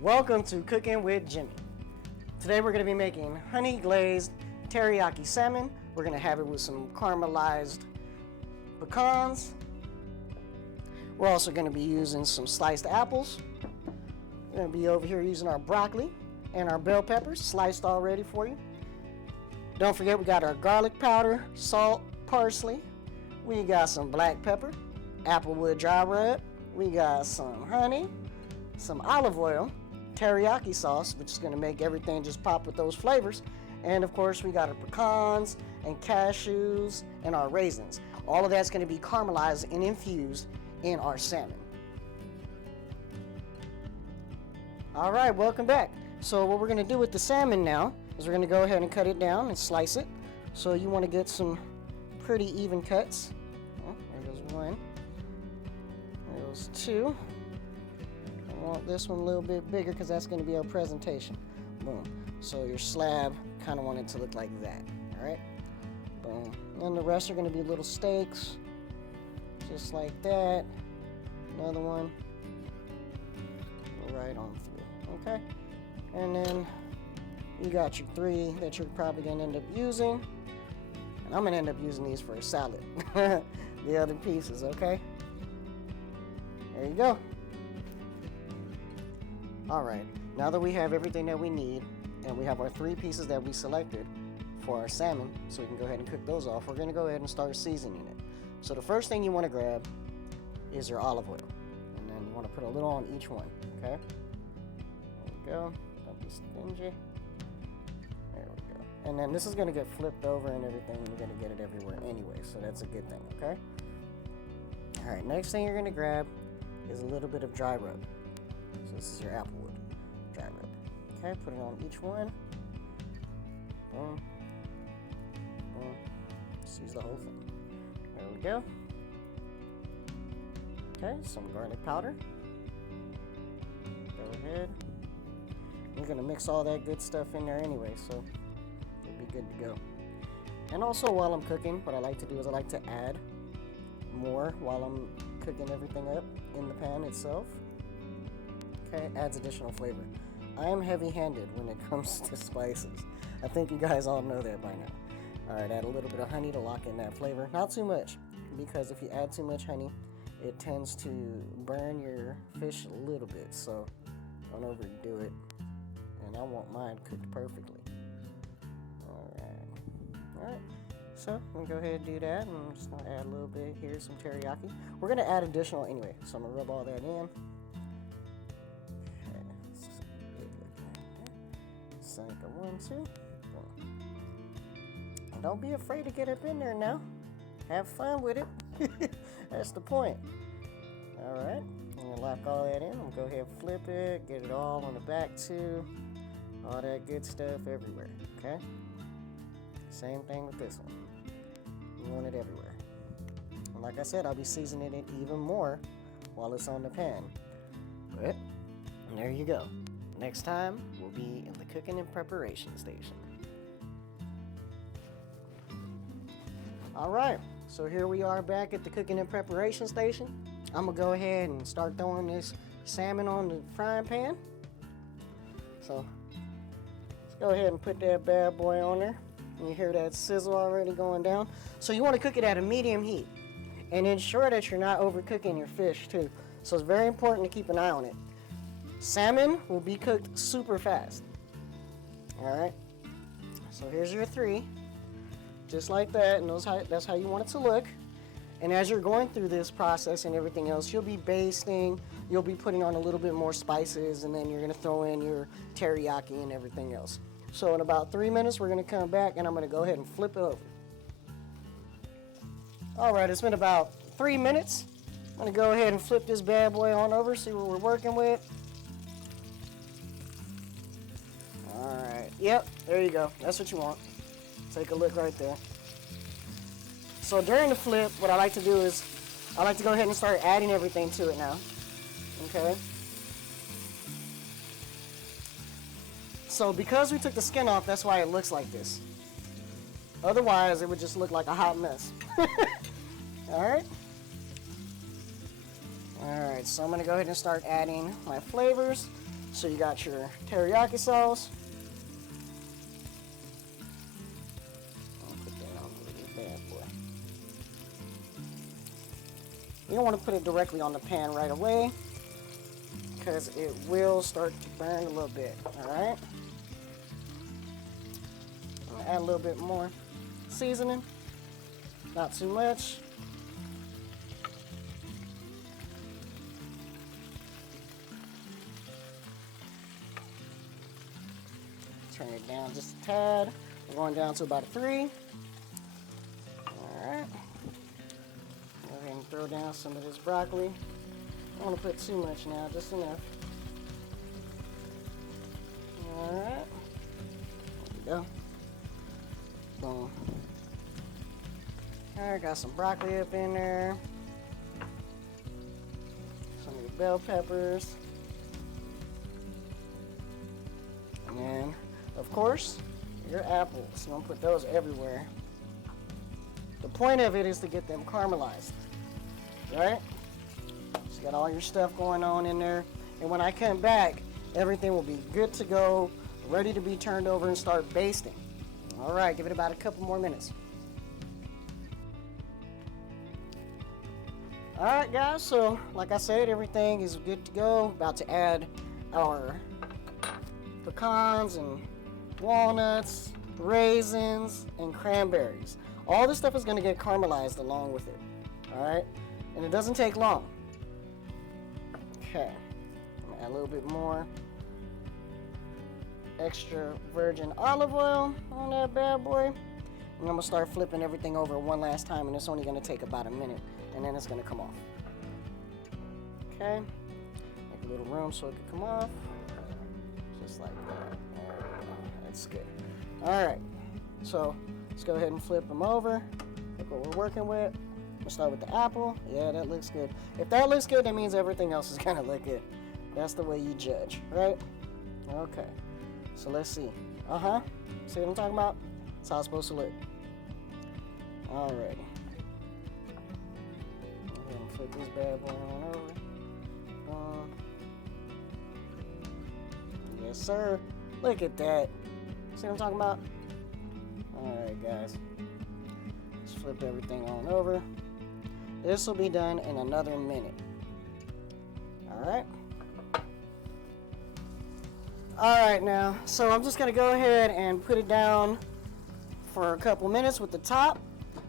Welcome to Cooking with Jimmy. Today we're going to be making honey glazed teriyaki salmon. We're going to have it with some caramelized pecans. We're also going to be using some sliced apples. We're going to be over here using our broccoli and our bell peppers sliced already for you. Don't forget we got our garlic powder, salt, parsley. We got some black pepper, applewood dry rub. We got some honey, some olive oil, teriyaki sauce, which is going to make everything just pop with those flavors. And of course we got our pecans and cashews and our raisins. All of that's going to be caramelized and infused in our salmon. All right, welcome back. So what we're going to do with the salmon now is we're going to go ahead and cut it down and slice it. So you want to get some pretty even cuts. Oh, there goes one. There goes two. I want this one a little bit bigger because that's going to be our presentation. Boom. So your slab, kind of want it to look like that. All right. Boom. And the rest are going to be little steaks, just like that. Another one. Right on through. Okay. And then you got your three that you're probably going to end up using. And I'm going to end up using these for a salad. The other pieces, okay? There you go. Alright, now that we have everything that we need, and we have our three pieces that we selected for our salmon, so we can go ahead and cook those off, we're going to go ahead and start seasoning it. So the first thing you want to grab is your olive oil. And then you want to put a little on each one, okay? There we go. Don't be stingy. There we go. And then this is going to get flipped over and everything. You're going to get it everywhere anyway, so that's a good thing, okay? Alright, next thing you're going to grab is a little bit of dry rub. So this is your applewood dry rub. Okay, put it on each one. Boom. Boom. Just use the whole thing. There we go. Okay, some garlic powder. Go ahead. You're going to mix all that good stuff in there anyway, so it'll be good to go. And also while I'm cooking, what I like to do is I like to add more while I'm cooking everything up in the pan itself. Okay, adds additional flavor. I am heavy-handed when it comes to spices. I think you guys all know that by now. Alright, add a little bit of honey to lock in that flavor. Not too much, because if you add too much honey, it tends to burn your fish a little bit, so don't overdo it. And I want mine cooked perfectly. Alright, so I'm going to go ahead and do that, and I'm just going to add a little bit here, some teriyaki. We're going to add additional anyway, so I'm going to rub all that in. Sink a 1, 2. And don't be afraid to get up in there now. Have fun with it. That's the point. Alright. I'm going to lock all that in. I'm going to go ahead and flip it. Get it all on the back too. All that good stuff everywhere. Okay? Same thing with this one. You want it everywhere. And like I said, I'll be seasoning it even more while it's on the pan. But there you go. Next time, we'll be in the cooking and preparation station. All right, so here we are back at the cooking and preparation station. I'm gonna go ahead and start throwing this salmon on the frying pan. So let's go ahead and put that bad boy on there. You hear that sizzle already going down. So you want to cook it at a medium heat and ensure that you're not overcooking your fish too. So it's very important to keep an eye on it. Salmon will be cooked super fast. Alright, so here's your three. Just like that, and that's how you want it to look. And as you're going through this process and everything else, you'll be basting, you'll be putting on a little bit more spices, and then you're going to throw in your teriyaki and everything else. So in about 3 minutes, we're going to come back, and I'm going to go ahead and flip it over. Alright, it's been about 3 minutes. I'm going to go ahead and flip this bad boy on over, see what we're working with. Alright, yep, there you go. That's what you want. Take a look right there. So during the flip, what I like to do is I like to go ahead and start adding everything to it now. Okay. So because we took the skin off, that's why it looks like this. Otherwise, it would just look like a hot mess. Alright. Alright, so I'm going to go ahead and start adding my flavors. So you got your teriyaki sauce. I'll put that on the bad boy. You don't want to put it directly on the pan right away, because it will start to burn a little bit. Alright. I'm going to add a little bit more seasoning. Not too much. Turn it down just a tad. We're going down to about a 3. Alright. Go ahead and throw down some of this broccoli. I don't want to put too much now, just enough. Alright. There we go. Boom. Alright, got some broccoli up in there. Some of your bell peppers. And then, of course, your apples. You want to put those everywhere. The point of it is to get them caramelized. Right? So you got all your stuff going on in there. And when I come back, everything will be good to go, ready to be turned over and start basting. Alright, give it about a couple more minutes. Alright guys, so like I said, everything is good to go. About to add our pecans and walnuts, raisins, and cranberries. All this stuff is going to get caramelized along with it. Alright? And it doesn't take long. Okay. I'm going to add a little bit more extra virgin olive oil on that bad boy. And I'm going to start flipping everything over one last time, and it's only going to take about a minute, and then it's going to come off. Okay. Make a little room so it can come off. Just like that. There we go. That's good. Alright. So, let's go ahead and flip them over. Look what we're working with. We'll start with the apple. Yeah, that looks good. If that looks good, that means everything else is going to look good. That's the way you judge, right? Okay. So let's see. See what I'm talking about? That's how it's supposed to look. Alrighty. Go ahead and flip this bad boy on over. Yes, sir. Look at that. See what I'm talking about? Alright, guys. Let's flip everything on over. This will be done in another minute. Alright. Alright now, so I'm just going to go ahead and put it down for a couple minutes with the top.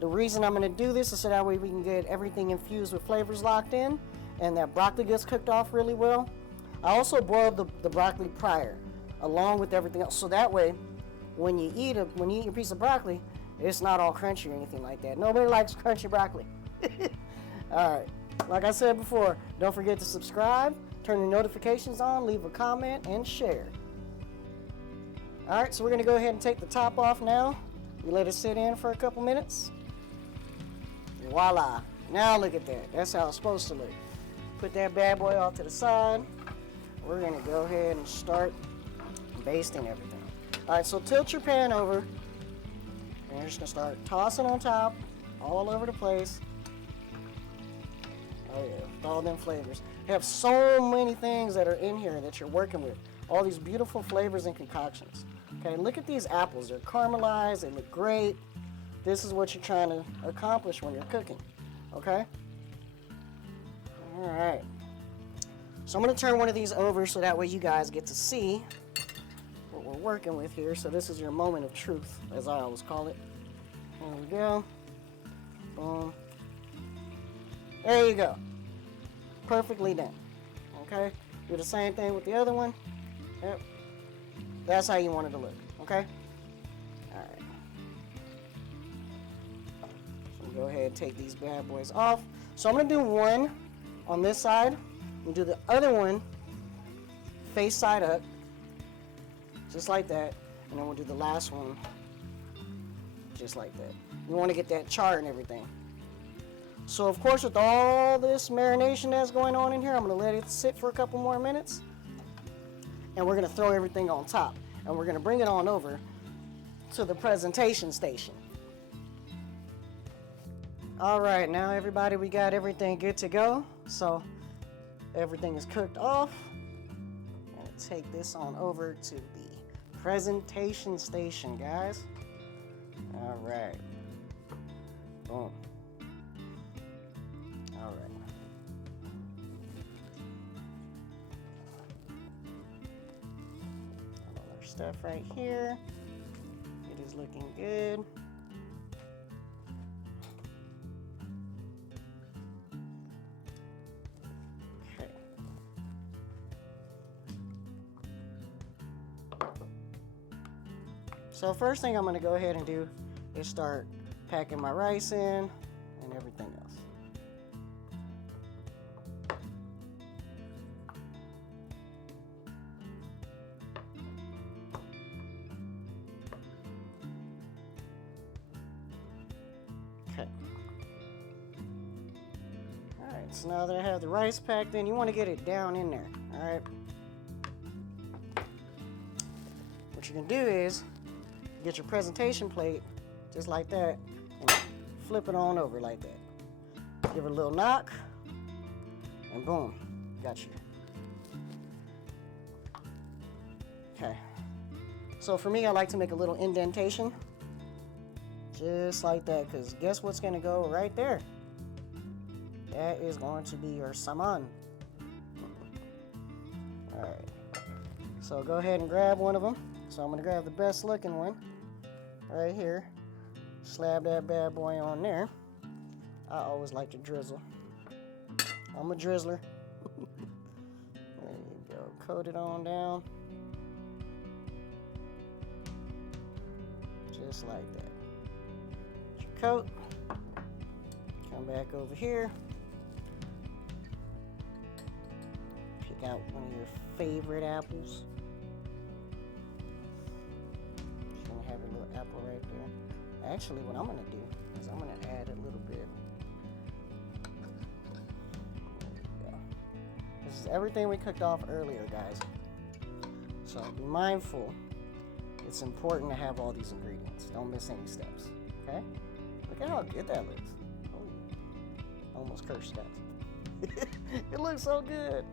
The reason I'm going to do this is so that way we can get everything infused with flavors locked in and that broccoli gets cooked off really well. I also boiled the broccoli prior along with everything else, so that way when you eat your piece of broccoli, it's not all crunchy or anything like that. Nobody likes crunchy broccoli. Alright, like I said before, don't forget to subscribe, turn your notifications on, leave a comment, and share. Alright, so we're going to go ahead and take the top off now. We let it sit in for a couple minutes. Voila. Now look at that. That's how it's supposed to look. Put that bad boy off to the side. We're going to go ahead and start basting everything. Alright, so tilt your pan over. And you're just going to start tossing on top, all over the place. Oh yeah, with all them flavors. You have so many things that are in here that you're working with. All these beautiful flavors and concoctions. Okay, look at these apples. They're caramelized, they look great. This is what you're trying to accomplish when you're cooking. Okay? Alright. So I'm going to turn one of these over so that way you guys get to see what we're working with here. So this is your moment of truth, as I always call it. There we go. Boom. There you go. Perfectly done. Okay? Do the same thing with the other one. Yep. That's how you want it to look. Okay? Alright. So go ahead and take these bad boys off. So I'm going to do one on this side. And do the other one face side up. Just like that. And then we'll do the last one just like that. You want to get that char and everything. So of course, with all this marination that's going on in here, I'm gonna let it sit for a couple more minutes. And we're gonna throw everything on top. And we're gonna bring it on over to the presentation station. All right, now everybody, we got everything good to go. So everything is cooked off. I'm gonna take this on over to the presentation station, guys. All right. Boom. All right. All our stuff right here. It is looking good. Okay. So first thing I'm going to go ahead and do is start packing my rice in and everything else. Okay. Alright, so now that I have the rice packed in, you want to get it down in there. Alright. What you can do is get your presentation plate just like that and flip it on over like that. Give it a little knock and boom, got you. Okay. So for me, I like to make a little indentation just like that, because guess what's going to go right there? That is going to be your salmon. All right. So go ahead and grab one of them. So I'm going to grab the best looking one right here. Slab that bad boy on there. I always like to drizzle. I'm a drizzler. There you go. Coat it on down. Just like that. Coat, come back over here, pick out one of your favorite apples. Just gonna have a little apple right there. Actually, what I'm gonna do is I'm gonna add a little bit. There you go. This is everything we cooked off earlier, guys. So be mindful. It's important to have all these ingredients. Don't miss any steps, okay? Look at how good that looks. Oh, yeah. Almost cursed that. It looks so good.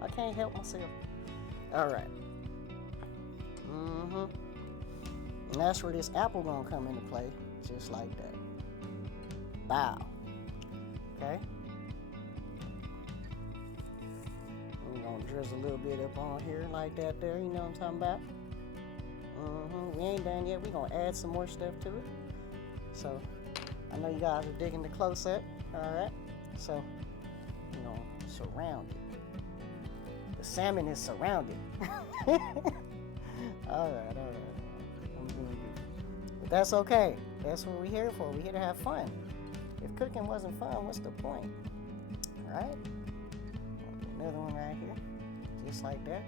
I can't help myself. All right. And that's where this apple gonna come into play, just like that. Bow. Okay. We're gonna drizzle a little bit up on here like that there. You know what I'm talking about? We ain't done yet. We're gonna add some more stuff to it. So I know you guys are digging the close up, all right? So, you know, surround it. The salmon is surrounded. all right. I'm doing good. But that's okay. That's what we're here for. We're here to have fun. If cooking wasn't fun, what's the point? All right? Another one right here, just like that.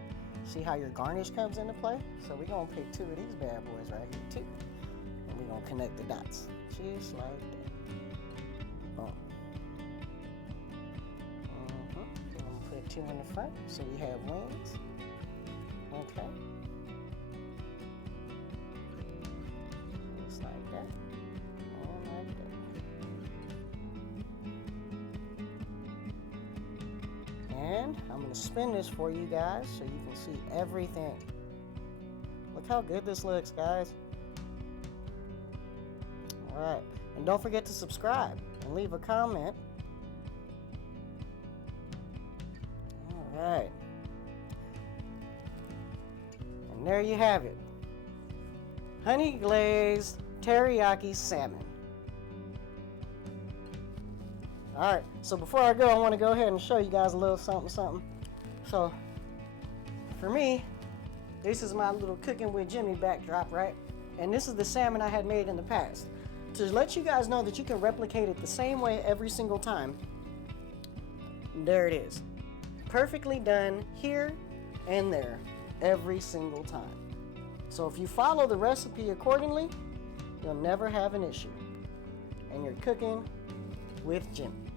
See how your garnish comes into play? So we're gonna pick two of these bad boys right here too. And we're gonna connect the dots. Just like that. Boom. I'm gonna put two in the front so we have wings. Okay. Just like that. And like that. And I'm gonna spin this for you guys so you can see everything. Look how good this looks, guys. Alright, and don't forget to subscribe and leave a comment. Alright. And there you have it. Honey Glazed Teriyaki Salmon. Alright, so before I go, I want to go ahead and show you guys a little something. So, for me, this is my little Cooking with Jimmy backdrop, right? And this is the salmon I had made in the past. To let you guys know that you can replicate it the same way every single time, there it is. Perfectly done here and there every single time. So if you follow the recipe accordingly, you'll never have an issue. And your cooking with Jimmy.